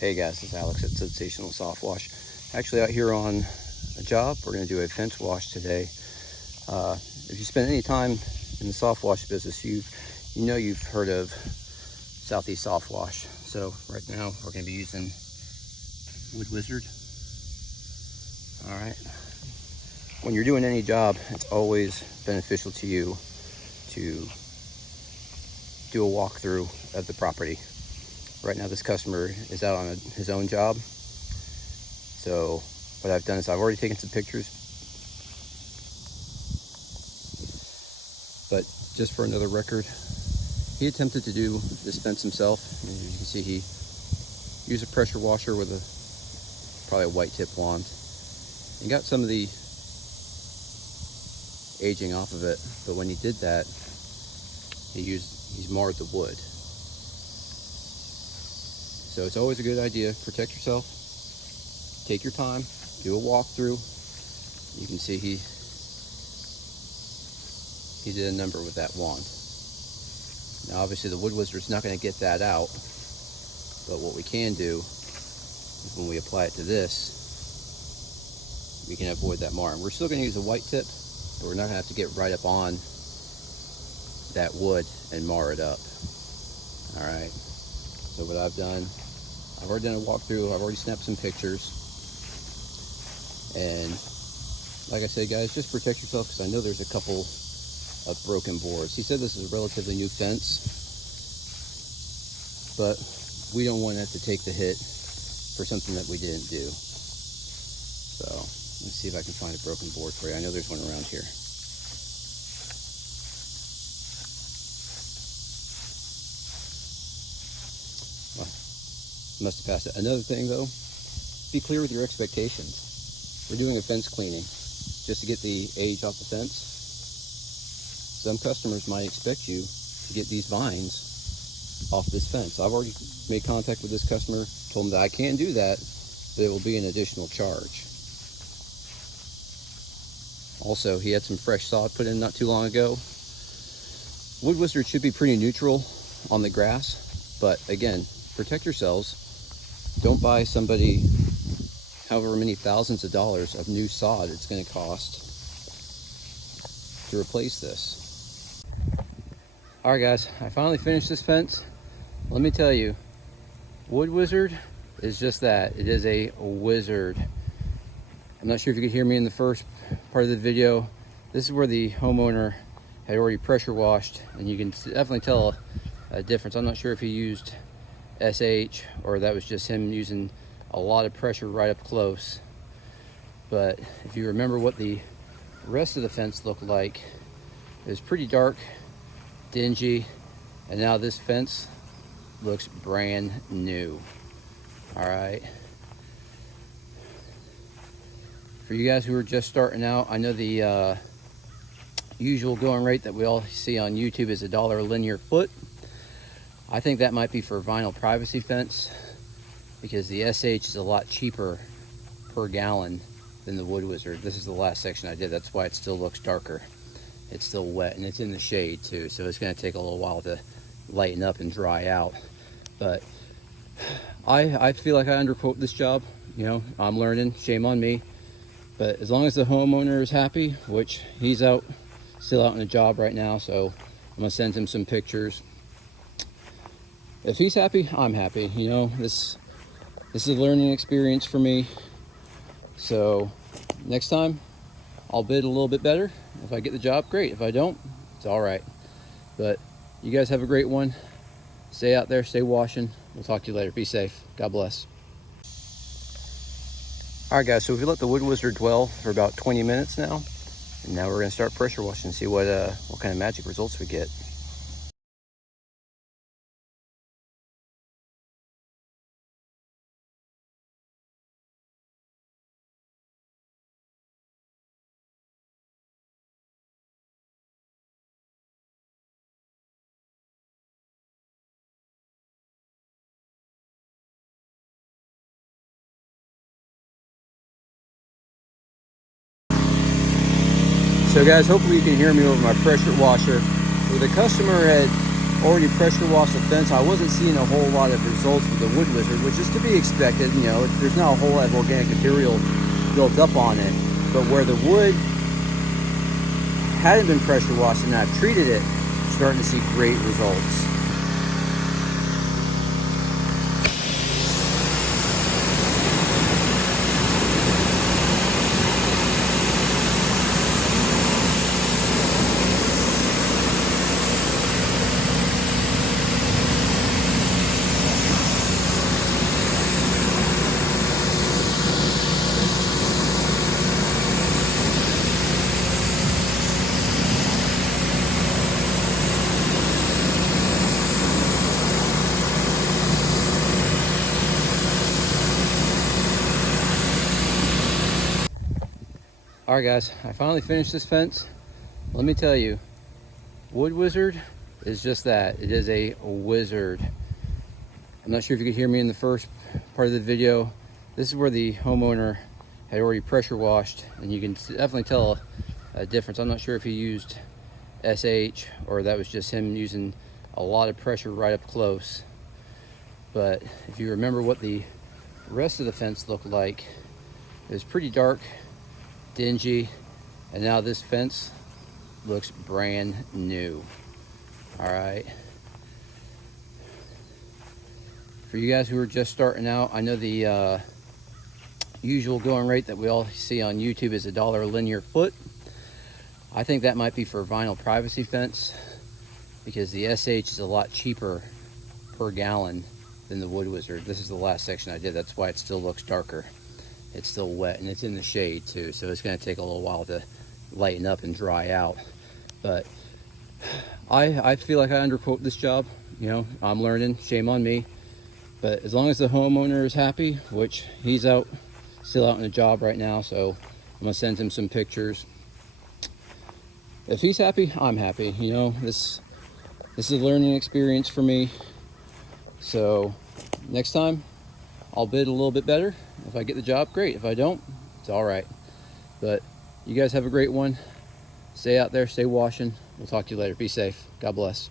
Hey guys, it's Alex at Sudsational Soft Wash. Actually out here on a job. We're going to do a fence wash today. If you spend any time in the soft wash business, you've heard of Southeast Soft Wash. So right now we're going to be using Wood Wizard. All right. When you're doing any job, it's always beneficial to you to do a walkthrough of the property. Right now this customer is out on his own job. So what I've done is I've already taken some pictures. But just for another record, he attempted to do this fence himself. And as you can see, he used a pressure washer with probably a white tip wand. He got some of the aging off of it, but when he did that, he's marred the wood. So it's always a good idea, protect yourself, take your time, do a walkthrough. You can see he did a number with that wand. Now obviously the Wood Wizard's not going to get that out, but what we can do is when we apply it to this, we can avoid that mar. And we're still going to use a white tip, but we're not going to have to get right up on that wood and mar it up. All right, so what I've done, I've already done a walkthrough, I've already snapped some pictures. And like I said, guys, just protect yourself, because I know there's a couple of broken boards. He said this is a relatively new fence, but we don't want that to take the hit for something that we didn't do. So let's see if I can find a broken board for you. I know there's one around here. Well, must have passed it. Another thing though, be clear with your expectations. We're doing a fence cleaning just to get the age off the fence. Some customers might expect you to get these vines off this fence. I've already made contact with this customer, told him that I can do that, but it will be an additional charge. Also, he had some fresh sod put in not too long ago. Wood Wizard should be pretty neutral on the grass, but again, protect yourselves. Don't buy somebody however many thousands of dollars of new sod it's going to cost to replace this. All right guys, I finally finished this fence. Let me tell you, Wood Wizard is just that. It is a wizard. I'm not sure if you could hear me in the first part of the video. This is where the homeowner had already pressure washed, and you can definitely tell a difference. I'm not sure if he used SH or that was just him using a lot of pressure right up close. But if you remember what the rest of the fence looked like, it was pretty dark, dingy, and now this fence looks brand new. All right, for you guys who are just starting out, I know the usual going rate that we all see on YouTube is $1 a linear foot. I think that might be for vinyl privacy fence, because the SH is a lot cheaper per gallon than the Wood Wizard. This is the last section I did. That's why it still looks darker. It's still wet, and it's in the shade too, so it's going to take a little while to lighten up and dry out. But I feel like I underquote this job. You know, I'm learning, shame on me. But as long as the homeowner is happy, which he's still out on a job right now, so I'm gonna send him some pictures. If he's happy, I'm happy. You know, this is a learning experience for me. So next time I'll bid a little bit better. If I get the job, great. If I don't, it's all right. But you guys have a great one. Stay out there, stay washing. We'll talk to you later. Be safe. God bless. All right, guys, so we've let the Wood Wizard dwell for about 20 minutes now. And now we're gonna start pressure washing and see what kind of magic results we get. So guys, hopefully you can hear me over my pressure washer. The customer had already pressure washed the fence. I wasn't seeing a whole lot of results with the Wood Wizard, which is to be expected. You know, there's not a whole lot of organic material built up on it. But where the wood hadn't been pressure washed and I've treated it, starting to see great results. All right, guys, I finally finished this fence. Let me tell you, Wood Wizard is just that. It is a wizard. I'm not sure if you could hear me in the first part of the video. This is where the homeowner had already pressure washed, and you can definitely tell a difference. I'm not sure if he used SH or that was just him using a lot of pressure right up close. But if you remember what the rest of the fence looked like, it was pretty dark, dingy, and now this fence looks brand new. All right, for you guys who are just starting out, I know the usual going rate that we all see on YouTube is $1 a linear foot. I think that might be for vinyl privacy fence, because the SH is a lot cheaper per gallon than the Wood Wizard. This is the last section I did, that's why it still looks darker. It's still wet and it's in the shade too, so it's going to take a little while to lighten up and dry out. But I feel like I underquote this job. You know, I'm learning, shame on me. But as long as the homeowner is happy, which he's still out in the job right now, so I'm gonna send him some pictures. If he's happy, I'm happy. You know, this is a learning experience for me. So next time I'll bid a little bit better. If I get the job, great. If I don't, it's all right. But you guys have a great one. Stay out there, stay washing. We'll talk to you later. Be safe. God bless.